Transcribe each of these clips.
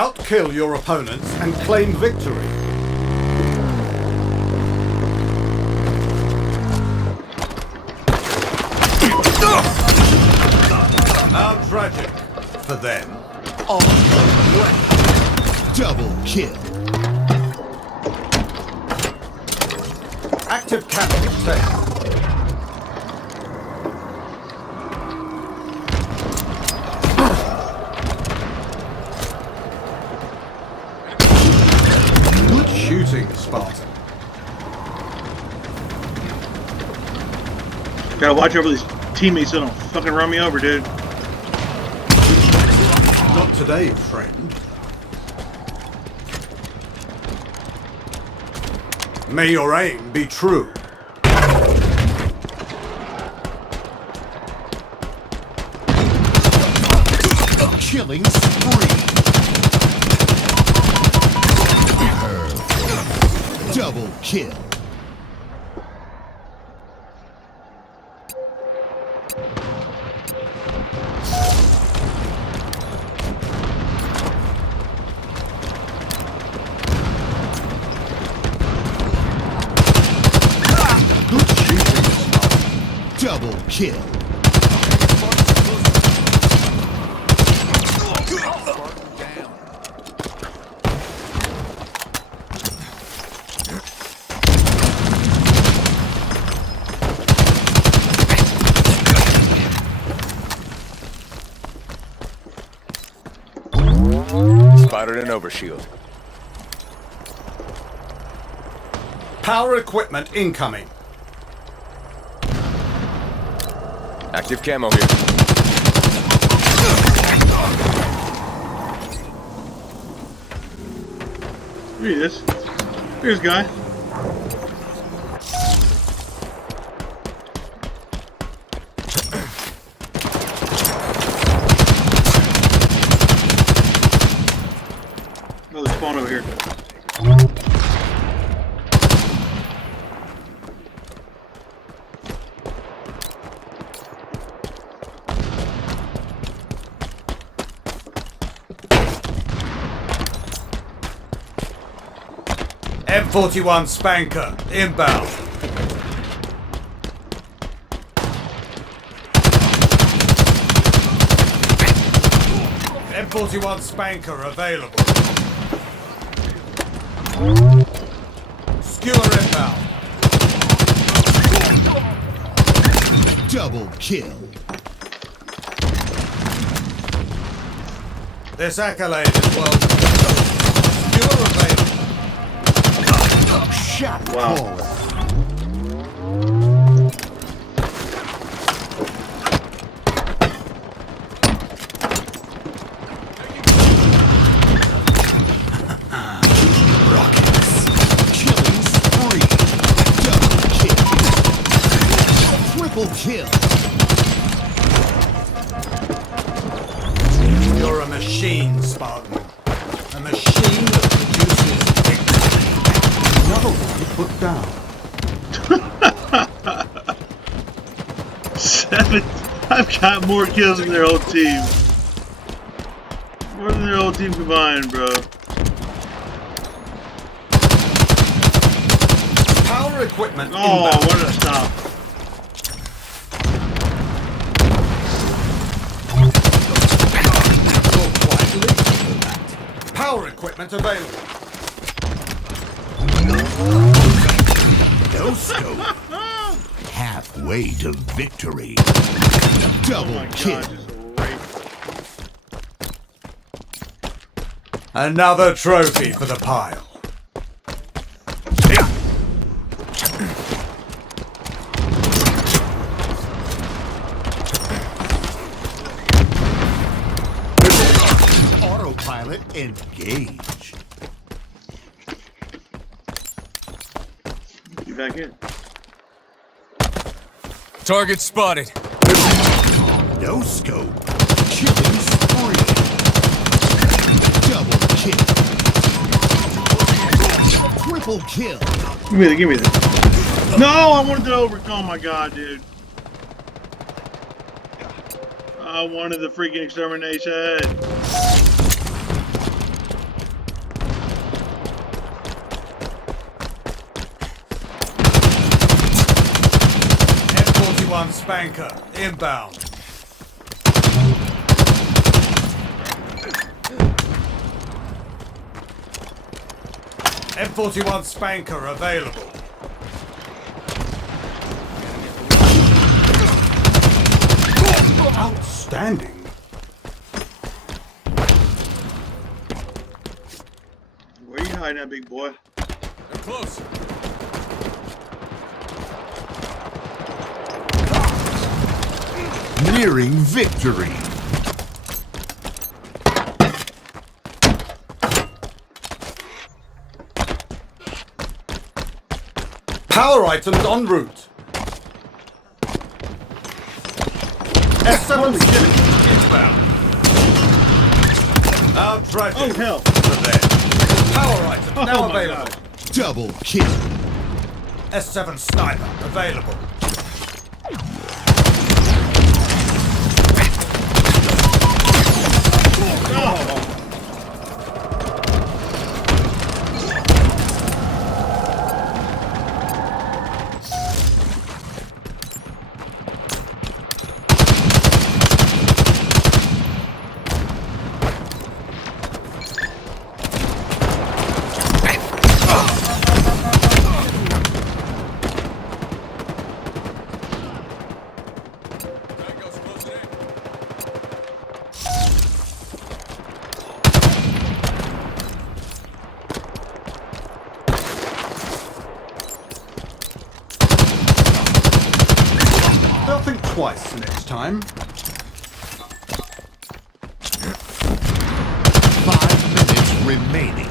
Outkill your opponents and claim victory. How tragic for them. On the way. Double kill. Active camo obtained. Good shooting, Spartan. Gotta watch over these teammates so they don't fucking run me over, dude. Not today, friend. May your aim be true. Killing spree. Double kill. Good shooting. Double kill. Spotted an overshield. Power equipment incoming. Active camo here. Read this. Here's a guy. Another spawn over here. M41 Spanker inbound. M41 Spanker available. Skewer inbound. Double kill. This accolade is well. Skewer available. Shot Wow. forward. Rockets. Killing spree. Double kill. Triple kill. You're a machine, Spartan. A machine that produces victory. Another one to put down. 7. I've got more kills than their whole team. More than their whole team combined, bro. Power equipment Oh, inbound. where did I stop? You're quite late for that. Power equipment available. No scope. Halfway to victory. Double Oh my kill. God, just right. Another trophy for the pile. Autopilot engaged. Get back in. Target spotted. No scope. Killing spree. Double kill. Triple kill. Give me that, give me that. No, I wanted to overcome. Oh my god, dude. I wanted the freaking extermination. M41 Spanker, inbound. M41 Spanker available. Outstanding. Where you hiding at, big boy? They're close. Nearing victory. Power items en route. S7 inbound. Our drive. Oh, hell. Power items now Oh, my available. God. Double kill. S7 sniper available. Oh. Tango's closing in. They'll think twice next time. 5 minutes remaining.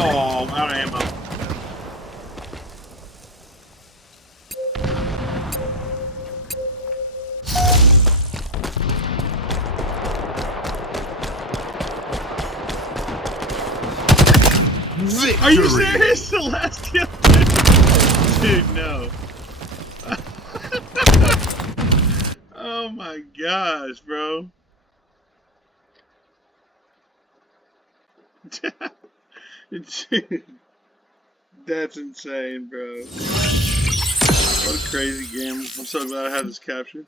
Oh, out of ammo. Victory. Are you serious? The last kill? Dude, no. Oh my gosh, bro. That's insane, bro. What a crazy game. I'm so glad I had this captured.